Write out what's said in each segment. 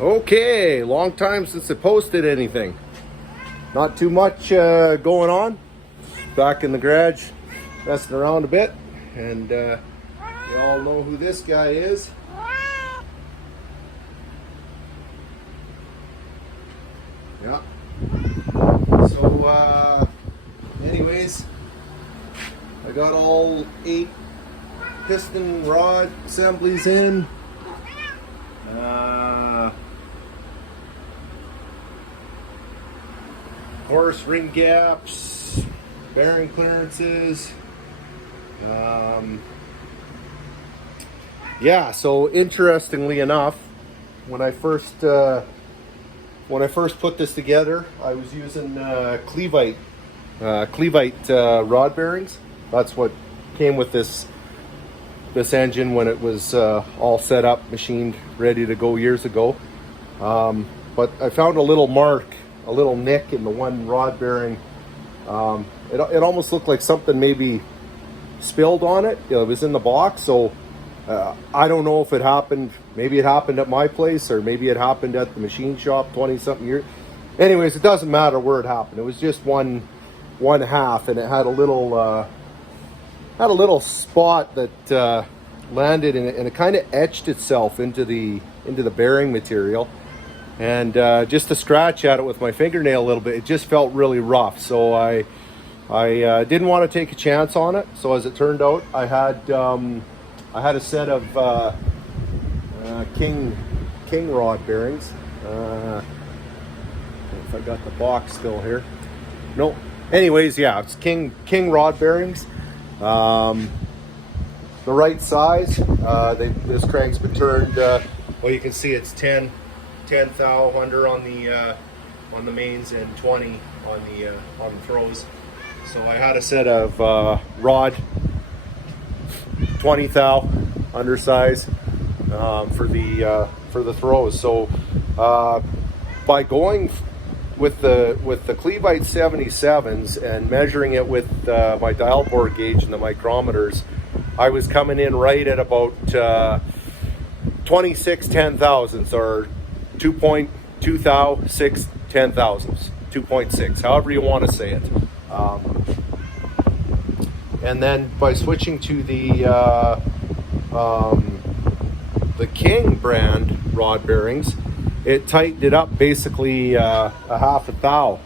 Okay, long time since I posted anything. Not too much going on. Back in the garage, messing around a bit, and you all know who this guy is. Yeah. So, anyways, I got all 8 piston rod assemblies in. Course ring gaps, bearing clearances. Yeah, so interestingly enough, when I first put this together, I was using Clevite rod bearings. That's what came with this engine when it was all set up, machined, ready to go years ago. But I found a little mark, a little nick in the one rod bearing. It almost looked like something maybe spilled on it. It was in the box, so I don't know if it happened. Maybe it happened at my place, or maybe it happened at the machine shop 20-something years. Anyways, it doesn't matter where it happened. It was just one half, and it had a little spot that landed in it, and it kind of etched itself into the bearing material. And just to scratch at it with my fingernail a little bit, it just felt really rough. So I didn't want to take a chance on it. So as it turned out, I had a set of King rod bearings. If I got the box still here. No. Anyways, yeah, it's King rod bearings. The right size. This crank's been turned. Well, you can see it's 10 thou under on the mains and 20 on the throws. So I had a set of rod 20 thou undersize for the throws. So by going with the Clevite 77s and measuring it with my dial bore gauge and the micrometers, I was coming in right at about 26 10,000ths, or 2.2 thou 6 10,000ths, 2.6, however you want to say it. And then by switching to the King brand rod bearings, it tightened it up basically a half a thou,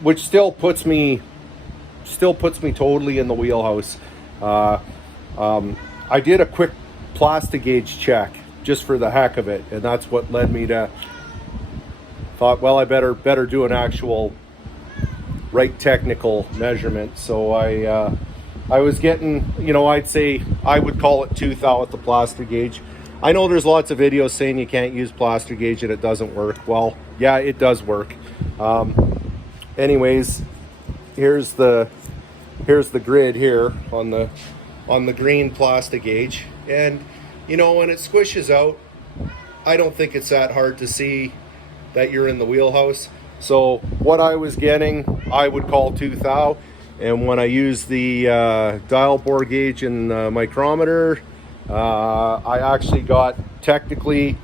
which still puts me totally in the wheelhouse. I did a quick plastic gauge check just for the heck of it, and that's what led me to thought, well, I better do an actual right technical measurement. So I was getting, I'd say I would call it 2 thou at the plaster gauge. I know there's lots of videos saying you can't use plaster gauge and it doesn't work. Well, yeah, it does work. Anyways, here's the grid here on the green plastic gauge, and when it squishes out, I don't think it's that hard to see that you're in the wheelhouse. So what I was getting, I would call 2 thou. And when I use the dial bore gauge and micrometer, I actually got, technically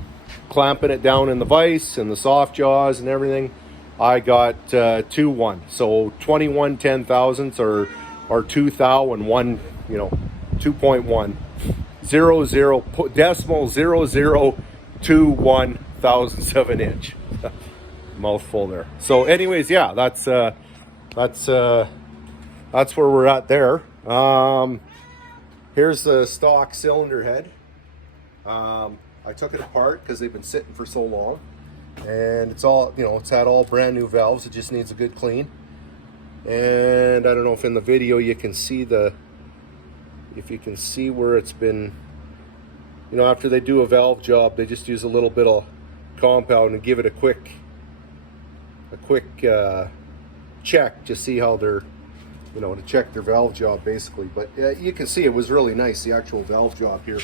clamping it down in the vise and the soft jaws and everything, I got 2-1. So 21 10,000ths or 2 thou and 2.1. 0.0021 thousandths of an inch. Mouthful there. So anyways, yeah, that's where we're at there. Here's the stock cylinder head. I took it apart because they've been sitting for so long, and it's all, it's had all brand new valves. It just needs a good clean. And I don't know if in the video you can see if you can see where it's been, after they do a valve job, they just use a little bit of compound and give it a quick check to see how they're, to check their valve job basically. But you can see it was really nice, the actual valve job here.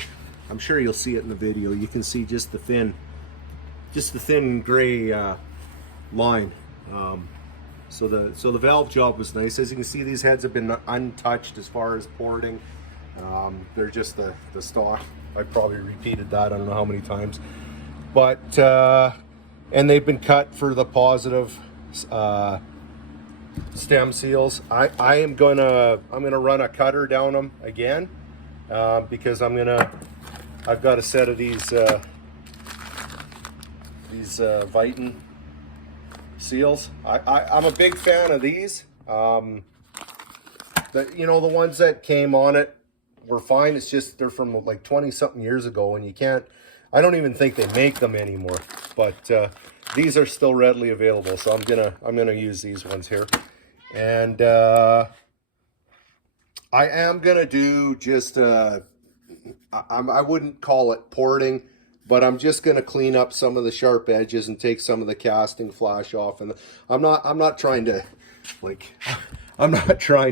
I'm sure you'll see it in the video. You can see just the thin gray line. So the valve job was nice. As you can see, these heads have been untouched as far as porting. They're just the stock. I probably repeated that I don't know how many times. but and they've been cut for the positive stem seals. I'm gonna run a cutter down them again because I've got a set of these Viton seals. I'm a big fan of these. The ones that came on it were fine. It's just they're from like 20 something years ago, and I don't even think they make them anymore. But these are still readily available, so I'm gonna use these ones here. And I am gonna do just I wouldn't call it porting, but I'm just gonna clean up some of the sharp edges and take some of the casting flash off. And I'm not trying to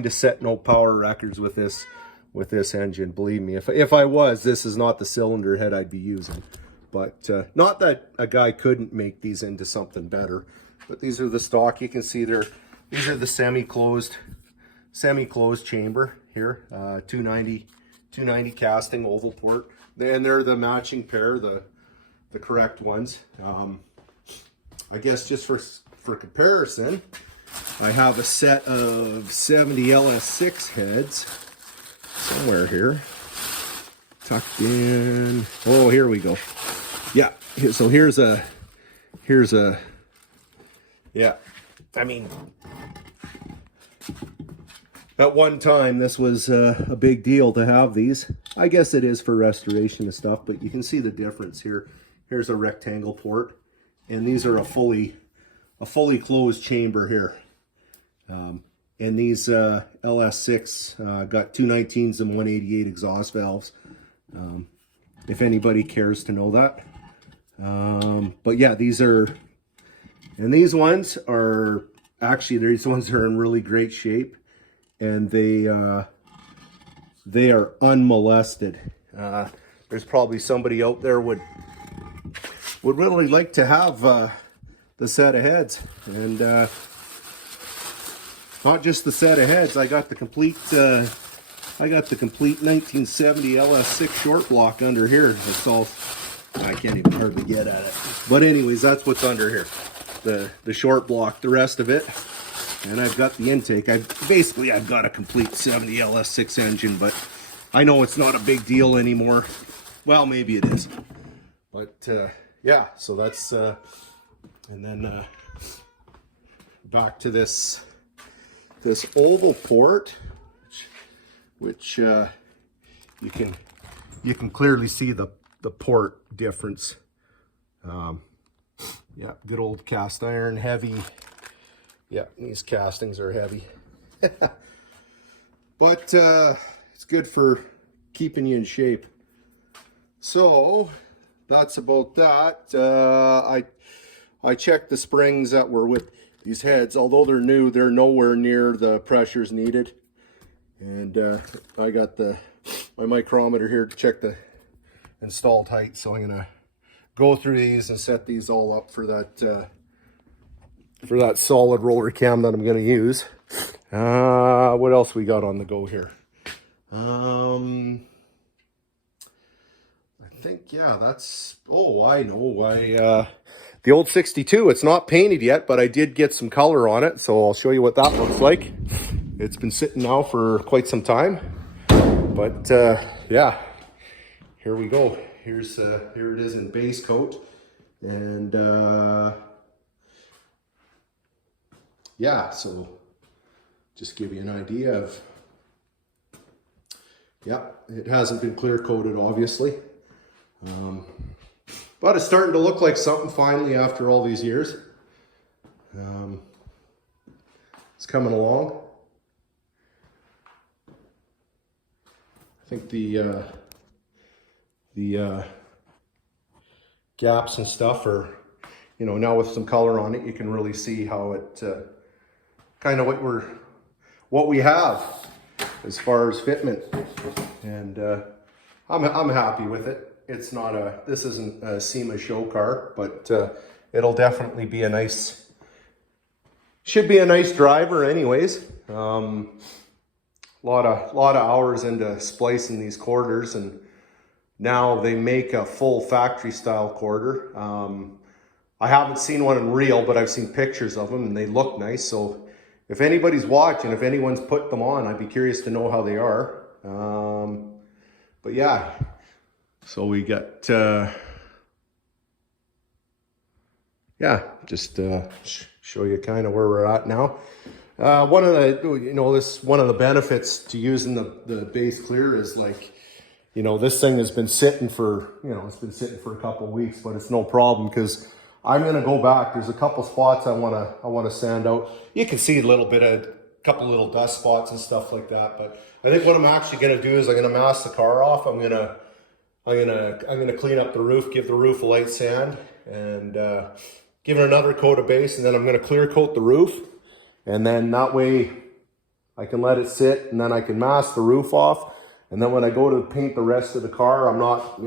set no power records with this engine. Believe me, if I was, this is not the cylinder head I'd be using. But not that a guy couldn't make these into something better. But these are the stock. You can see these are the semi-closed chamber here. 290 casting oval port. And they're the matching pair, the correct ones. I guess just for comparison, I have a set of 70 LS6 heads somewhere here, tucked in. Oh, here we go. Yeah, so here's a, yeah, I mean, at one time this was a big deal to have these. I guess it is for restoration and stuff, but you can see the difference here. Here's a rectangle port, and these are a fully closed chamber here. And these LS6 got 219s and 188 exhaust valves, if anybody cares to know that. But yeah, these ones are in really great shape, and they are unmolested. There's probably somebody out there would really like to have the set of heads, and not just the set of heads. I got the complete 1970 LS6 short block under here. It's all, I can't even hardly get at it. But anyways, that's what's under here. The short block, the rest of it. And I've got the intake. I've got a complete 70 LS6 engine, but I know it's not a big deal anymore. Well, maybe it is. But yeah, so that's and then back to this oval port, which you can clearly see the port difference. Yeah, good old cast iron, heavy. Yeah, these castings are heavy. But it's good for keeping you in shape. So that's about that. I checked the springs that were with these heads. Although they're new, they're nowhere near the pressures needed. And I got my micrometer here to check the installed height. So I'm gonna go through these and set these all up for that solid roller cam that I'm gonna use. What else we got on the go here? I think, yeah, that's, oh, I know. The old 62, it's not painted yet, but I did get some color on it, so I'll show you what that looks like. It's been sitting now for quite some time, but yeah, here we go. Here it is in base coat, and yeah, so just give you an idea of, yeah, it hasn't been clear coated, obviously. But it's starting to look like something finally after all these years. It's coming along. I think the gaps and stuff are, now with some color on it, you can really see how it kind of what we have as far as fitment, and I'm happy with it. It's not this isn't a SEMA show car, but it'll definitely be should be a nice driver anyways. Lot of hours into splicing these quarters and now they make a full factory style quarter. I haven't seen one in real, but I've seen pictures of them and they look nice. So if anybody's watching, if anyone's put them on, I'd be curious to know how they are. But yeah, so we got, yeah, just show you kind of where we're at now. One of the, one of the benefits to using the base clear is like, this thing has been sitting for, it's been sitting for a couple of weeks, but it's no problem because I'm going to go back. There's a couple spots I want to sand out. You can see a couple little dust spots and stuff like that. But I think what I'm actually going to do is I'm going to mask the car off. I'm going to clean up the roof, give the roof a light sand, and give it another coat of base, and then I'm going to clear coat the roof. And then that way I can let it sit, and then I can mask the roof off. And then when I go to paint the rest of the car, I'm not,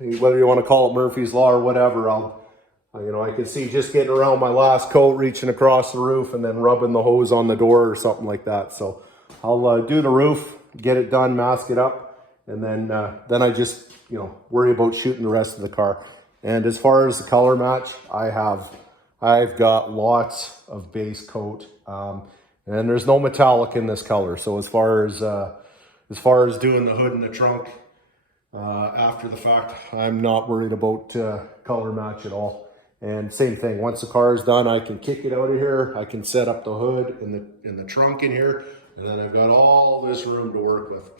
whether you want to call it Murphy's Law or whatever, I can see just getting around my last coat, reaching across the roof, and then rubbing the hose on the door or something like that. So I'll do the roof, get it done, mask it up, and then I just, worry about shooting the rest of the car. And as far as the color match, I've got lots of base coat, and there's no metallic in this color. So as far as doing the hood and the trunk after the fact, I'm not worried about color match at all. And same thing, once the car is done, I can kick it out of here. I can set up the hood and the trunk in here, and then I've got all this room to work with.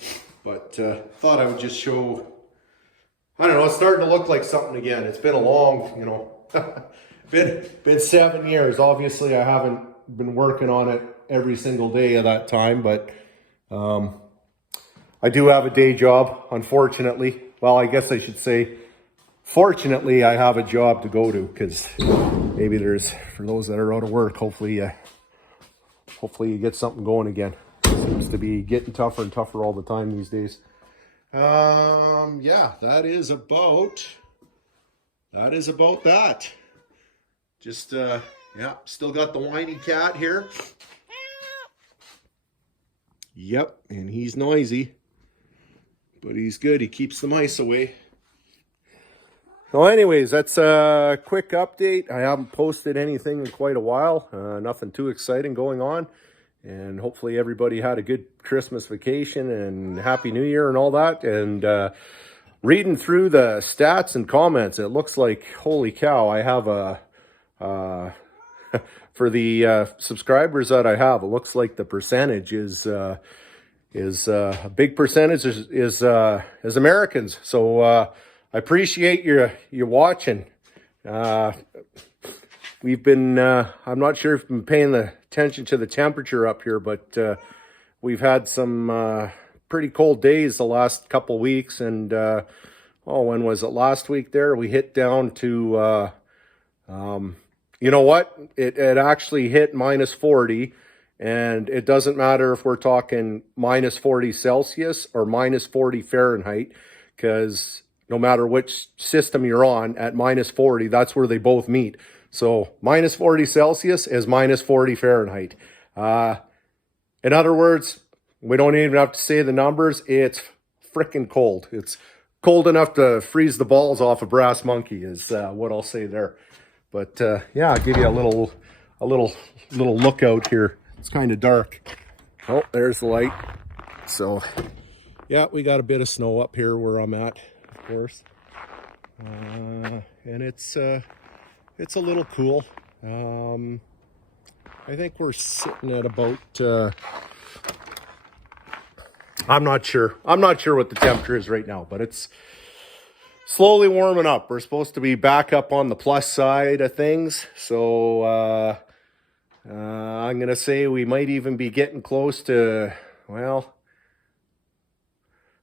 But thought I would just show. I don't know, it's starting to look like something again. It's been a long, been 7 years. Obviously, I haven't been working on it every single day of that time, but I do have a day job, unfortunately. Well, I guess I should say, fortunately, I have a job to go to, because maybe for those that are out of work, hopefully you get something going again. It seems to be getting tougher and tougher all the time these days. Yeah, that is about that. Just, yeah, still got the whiny cat here. Yep, and he's noisy, but he's good. He keeps the mice away. So anyways, that's a quick update. I haven't posted anything in quite a while. Nothing too exciting going on. And hopefully everybody had a good Christmas vacation and Happy New Year and all that. And reading through the stats and comments, it looks like, holy cow, I have for the subscribers that I have, it looks like the percentage is a big percentage is Americans. So I appreciate you watching. We've been, I'm not sure if you've been paying attention to the temperature up here, but we've had some pretty cold days the last couple weeks. And, when was it? Last week there, we hit down to, you know what? It actually hit minus 40. And it doesn't matter if we're talking minus 40 Celsius or minus 40 Fahrenheit, because no matter which system you're on, at minus 40, that's where they both meet. So minus 40 Celsius is minus 40 Fahrenheit. In other words, we don't even have to say the numbers. It's freaking cold. It's cold enough to freeze the balls off a brass monkey is what I'll say there. But yeah, I'll give you a little look out here. It's kind of dark. Oh, there's the light. So yeah, we got a bit of snow up here where I'm at, of course. And it's a little cool. I think we're sitting at about, I'm not sure what the temperature is right now, but it's slowly warming up. We're supposed to be back up on the plus side of things. So, I'm going to say we might even be getting close to, well,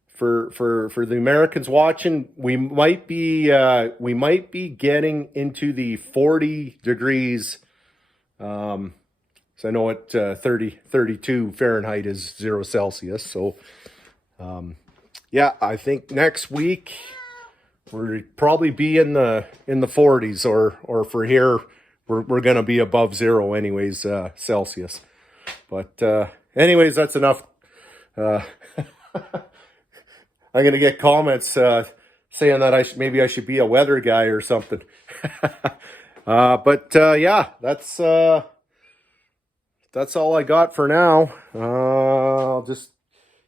for the Americans watching, we might be getting into the 40 degrees. So I know at 32 Fahrenheit is 0 Celsius. So yeah, I think next week we'll probably be in the 40s, or for here we're going to be above 0 anyways, Celsius. But anyways, that's enough I'm gonna get comments saying that maybe I should be a weather guy or something. But yeah, that's all I got for now. I'll just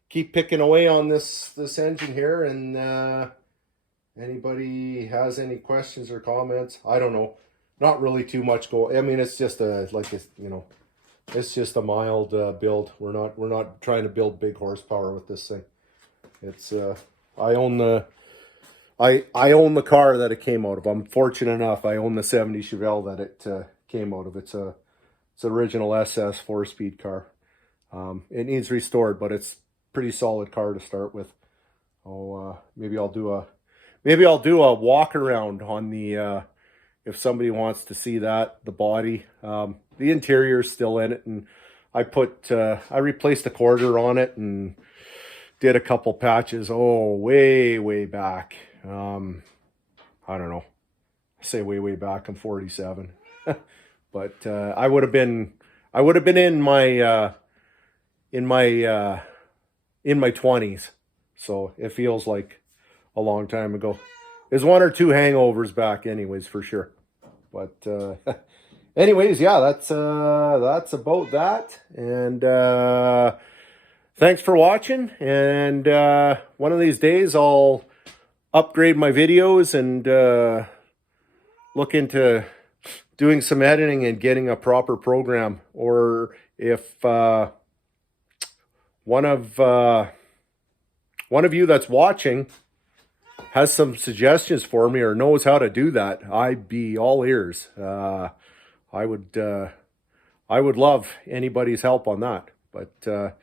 keep picking away on this engine here, and anybody has any questions or comments? I don't know. Not really too much I mean, it's just it's just a mild build. We're not trying to build big horsepower with this thing. It's I own the I own the car that it came out of. I'm fortunate enough. I own the '70 Chevelle that it came out of. It's an original SS 4-speed car. It needs restored, but it's pretty solid car to start with. Oh, maybe I'll do a walk around on the if somebody wants to see that, the body. The interior is still in it, and I replaced a quarter on it and did a couple patches. Oh, way back. I don't know. I say way back. I'm 47, but I would have been in my 20s. So it feels like a long time ago. There's one or two hangovers back, anyways, for sure. But anyways, yeah, that's about that. And thanks for watching. And one of these days, I'll upgrade my videos and look into doing some editing and getting a proper program. Or if one of you that's watching has some suggestions for me or knows how to do that, I'd be all ears. I would love anybody's help on that. But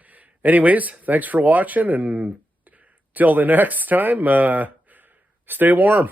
anyways, thanks for watching, and till the next time, stay warm.